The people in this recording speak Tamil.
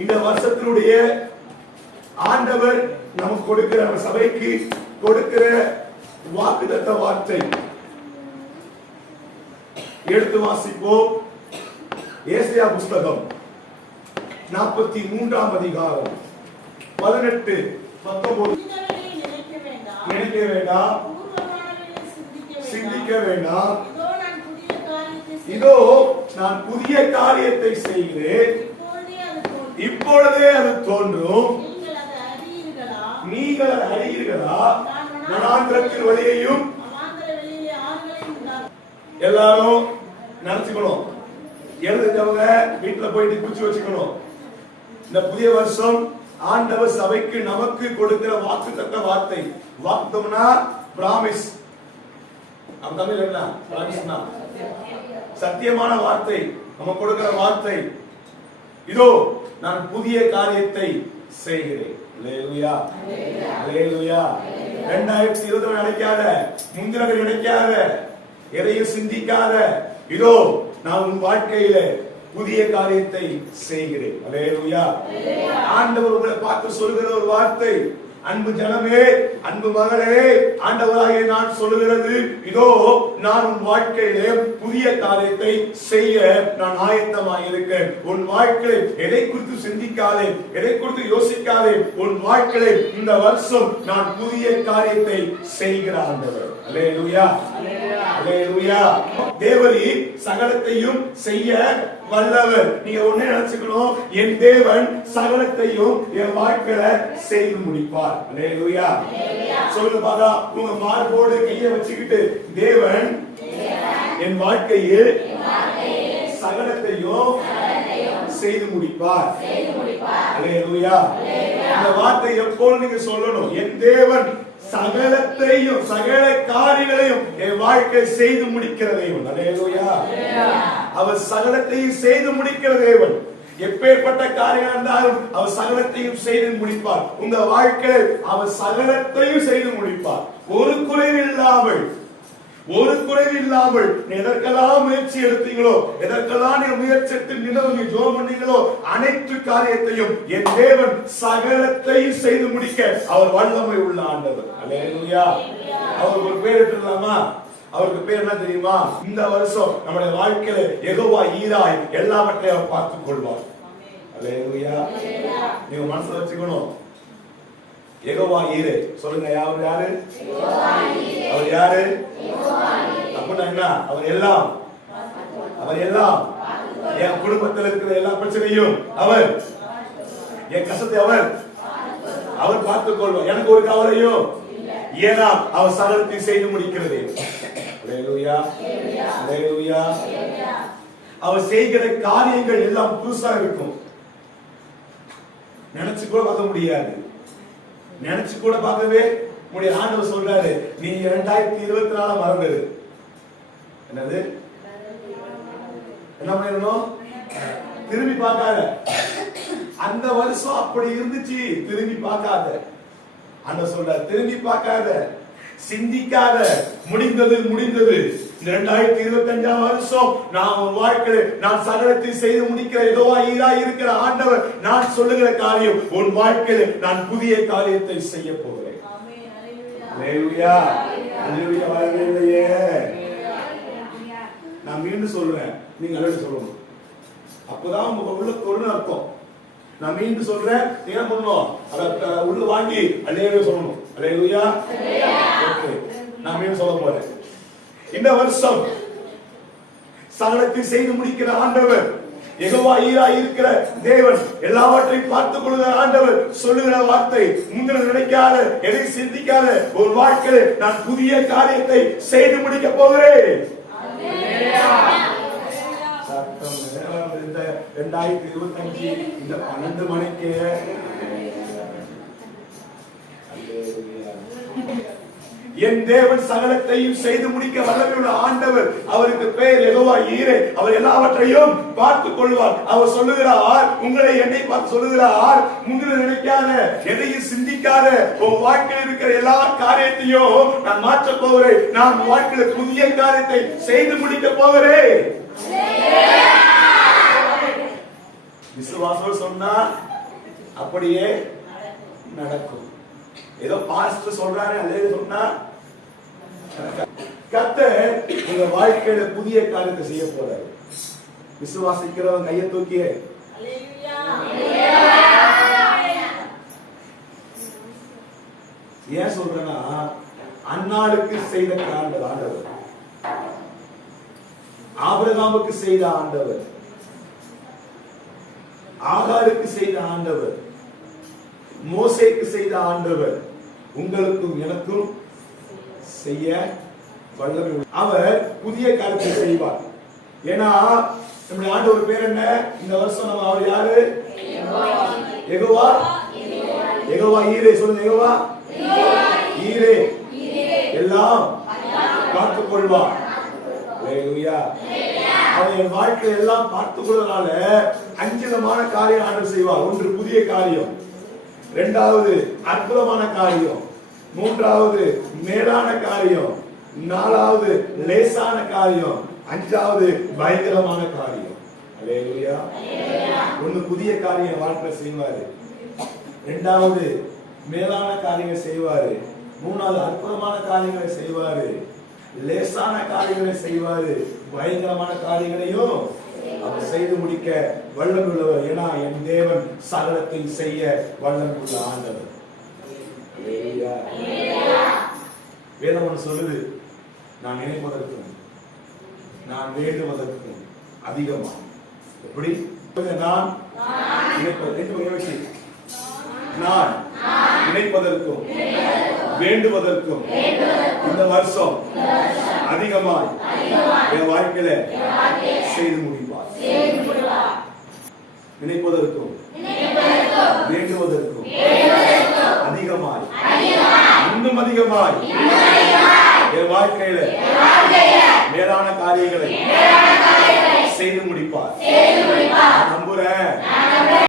இந்த வருஷத்தினுடைய ஆண்டவர் நமக்கு கொடுக்கிற, நம்ம சபைக்கு கொடுக்கிற வாக்குத்தத்த வார்த்தை எடுத்து வாசிப்போம். ஏசாயா புஸ்தகம் 43ஆம் அதிகாரம் 18, 19. நினைக்க வேண்டாம், சிந்திக்க வேண்டாம். இதோ நான் புதிய காரியத்தை செய்கிறேன், இப்பொழுதே அது தோன்றும், நீங்கள் அதை அறியீர்களா? வனாந்திரத்தின் வழியையும். எல்லாரும் நினைச்சுக்கணும், எழுதுறவங்க வீட்டுல போயிட்டு குச்சி வச்சுக்கணும். இந்த புதிய வருஷம் ஆண்டவர் சபைக்கு நமக்கு கொடுக்கிற வாக்குத்தத்த வார்த்தை. வாக்குத்தம்னா பிராமிஸ். நம்ம தமிழ் என்ன பிராமிஸ்னா? சத்தியமான வார்த்தை, நம்ம கொடுக்கிற வார்த்தை. இதோ நான் புதிய காரியத்தை செய்கிறேன். அல்லேலூயா, அல்லேலூயா. 2020 நினைக்காத, முந்தினவை நினைக்காத, எதையும் சிந்திக்காத. இதோ நான் உன் வாழ்க்கையில புதிய காரியத்தை செய்கிறேன். அல்லேலூயா. ஆண்டவர் உங்களை பார்த்து சொல்லுகிற ஒரு வார்த்தை, அன்பு ஜனமே, அன்பு மகளே, ஆண்டவராகிய நான் சொல்லுகிறது, இதோ நான் உன் வாழ்க்கையிலே புதிய காரியத்தை செய்ய நான் ஆயத்தமாக இருக்கேன். உன் வாழ்க்கையை எதை குறித்து சிந்திக்காதே, எதை குறித்து யோசிக்காதே. உன் வாழ்க்கையை இந்த வருஷம் நான் புதிய காரியத்தை செய்கிற ஆண்டவர். அல்லேலூயா, அல்லேலூயா. தேவரீ சகலத்தையும் செய்ய வல்லவர். நீங்க ஒண்ணே நினைச்சுக்கணும், என் தேவன் சகலத்தையும் என் வாழ்க்கையில செய்து முடிப்பார். அல்லேலூயா. சொல்லுங்க பாரா, உங்க மார்போடு கையை வச்சுக்கிட்டு, தேவன் என் வாழ்க்கையில் சகலத்தையும் செய்து முடிப்பார். அல்லேலூயா. இந்த வார்த்தை எப்போது நீங்க சொல்லணும், என் தேவன் சகலத்தையும், சகல காரியங்களையும் என் வாழ்க்கை செய்து முடிக்கிற தேவன். அல்லேலூயா. அவர் சகலத்தையும் செய்து முடிக்கிற தேவன். எப்பேற்பட்ட காரியம் இருந்தாலும் அவர் சகலத்தையும் செய்து முடிப்பார். உங்க வாழ்க்கையில் அவர் சகலத்தையும் செய்து முடிப்பார். ஒரு குறைவில்லாமல், ஒரு குறைவில்லாமல். எதற்கெல்லாம் முயற்சி எடுத்தீங்களோ, எதற்கெல்லாம் நீங்க முயற்சி எடுத்து ஜெபம் பண்ணீங்களோ, அனைத்து காரியத்தையும் என் தேவன் சகலத்தையும் செய்து முடிக்க அவர் வல்லமை உள்ள ஆண்டவர். அல்லேலூயா. அவருக்கு ஒரு பேர் எடுத்துக்கலாமா? அவருக்கு பேர் என்ன தெரியுமா? இந்த வருஷம் நம்முடைய வாழ்க்கையில யெகோவா ஈராய் எல்லாவற்றையும் அவர் பார்த்துக் கொள்வார். அல்லேலூயா. நீங்க மனசுல வச்சுக்கணும், யெகோவா ஈரே. சொல்லுங்க, அவர் யாரு? அவர் யாரு? அப்படின்னா என்ன? அவர் எல்லாம், அவர் எல்லாம். என் குடும்பத்தில் இருக்கிற எல்லா பிரச்சனையும் அவர், என் கஷ்டத்தை அவர் அவர் பார்த்துக் கொள்வார். எனக்கு ஒரு கவலையும், ஏன்னா அவர் சகலத்தை செய்து முடிக்கிறது. அல்லேலூயா, அல்லேலூயா. அவர் செய்கிற காரியங்கள் எல்லாம் புதுசா இருக்கும். நினைச்சு கூட பார்க்க முடியாது, நினைச்சு கூட பார்க்கவே முடியாது. ஆண்டவர் சொல்றாரு, நீ 2024 மறந்துரு. என்னது? என்ன பண்ணணும்? திரும்பி பார்க்காத. அந்த வருஷம் அப்படி இருந்துச்சு, திரும்பி பார்க்காத. ஆண்டவர் சொல்றாரு, திரும்பி பார்க்காத, சிந்திக்காத. முடிந்தது முடிந்தது. 2025 வருஷம் நான் உன் வாழ்க்கையில் நான் சகலத்தை செய்து முடிக்கிற யெகோவா ஈராய் இருக்கிற ஆண்டவர். நான் சொல்லுகிற காரியம், உன் வாழ்க்கையில் நான் புதிய காரியத்தை செய்ய போகிறேன். அல்லேலூயா, அல்லேலூயா. வரவேலையே. நான் மீண்டும் சொல்றேன், நீங்க அல்லேலூயா சொல்லணும். அப்பதான் உங்க உள்ள தொழுன்னு அர்த்தம். நான் மீண்டும் சொல்றேன், நீங்க என்ன பண்ணணும்? அத உள்ள வாங்கி அல்லேலூயா சொல்லணும். அல்லேலூயா. ஓகே, நான் மீண்டும் சொல்ல போறேன். இந்த வருஷம் சகலத்தை செய்து முடிக்கிற ஆண்டவர், யெகோவா ஈராய் இருக்கிற தேவன், எல்லாவற்றையும் பார்த்துக் கொள்கிற ஆண்டவர் சொல்லுகிற வார்த்தை, முந்தின நினைக்காத, எதை சிந்திக்காத. ஒரு வாழ்க்கையில் நான் புதிய காரியத்தை செய்து முடிக்க போகிறேன். 2025 இந்த 12 மணிக்கு என் தேவன் சகலத்தையும் செய்து முடிக்க வல்லமையுள்ள ஆண்டவர். அவருக்கு பெயர் யெகோவா ஈரே. அவர் எல்லாவற்றையும் பார்த்துக் கொள்வார். அவர் சொல்லுகிறார், உங்களை என்னை பார்த்து சொல்லுகிறார், முந்தின நினைக்காத, எதையும் சிந்திக்காத. உன் வாழ்க்கையில் இருக்கிற எல்லா காரியத்தையும் நான் மாற்ற போகிறேன். நான் வாழ்க்கையில் புதிய காரியத்தை செய்து முடிக்க போகிறேன். விசுவாசம் சொன்னா அப்படியே நடக்கும். ஏதோ பாஸ்டர் சொல்றாரு அதே சொன்னா கர்த்தர் உங்க வாழ்க்கையில புதிய காரியத்தை செய்ய போறாரு. விசுவாசிக்கிறவங்க கையை தூக்கியே ஏன் சொல்றேன்னா, அன்னாளுக்கு செய்த ஆண்டவர், ஆபிரகாமுக்கு செய்த ஆண்டவர், ஆகாருக்கு செய்த ஆண்டவர், மோசேக்கு செய்த ஆண்டவர் உங்களுக்கும் எனக்கும் செய்ய வல்லமை. அவர் புதிய காரியத்தை செய்வார். ஏன்னா நம்முடைய ஆண்டவர் பேர் என்ன? இந்த வருஷம் நம்ம அவர் யாரு? யெகோவா. யெகோவா ஈரே. சொல்லுங்க, யெகோவா ஈரே எல்லாம் பார்த்துக் கொள்வார். ஹல்லேலூயா. அவர் என் வாழ்க்கையை எல்லாம் பார்த்துக் கொள்வதனால 5 விதமான காரியம் ஆண்டவர் செய்வார். ஒன்று புதிய காரியம், இரண்டாவது அற்புதமான காரியம், மூன்றாவது மேலான காரியம், நாலாவது லேசான காரியம், அஞ்சாவது பயங்கரமான காரியம். ஹல்லேலூயா. ஒன்று புதிய காரியம் வாழ்க்கையில் செய்வாரு, இரண்டாவது மேலான காரியங்களை செய்வாரு, மூணாவது அற்புதமான காரியங்களை செய்வாரு, லேசான காரியங்களை செய்வாரு, பயங்கரமான காரியங்களையும் அவர் செய்து முடிக்க வல்லமை உள்ளவர். ஏன்னா என் தேவன் சகலத்தை செய்ய வல்லமை உள்ள ஆண்டவர். வேதம் ஒன்று சொல்லுது, நான் நினைப்பதற்கும் நான் வேண்டுவதற்கும் அதிகமா. எப்படி? நான் நான் நினைப்பதற்கும் வேண்டுவதற்கும் இந்த வருஷம் அதிகமாய் என் வாழ்க்கையில செய்து முடிப்பார். நினைப்பதற்கும் வேண்டுவதற்கும் அதிகமாய், இன்னும் அதிகமாய் என் வாழ்க்கையில மேலான காரியங்களை செய்து முடிப்பார்.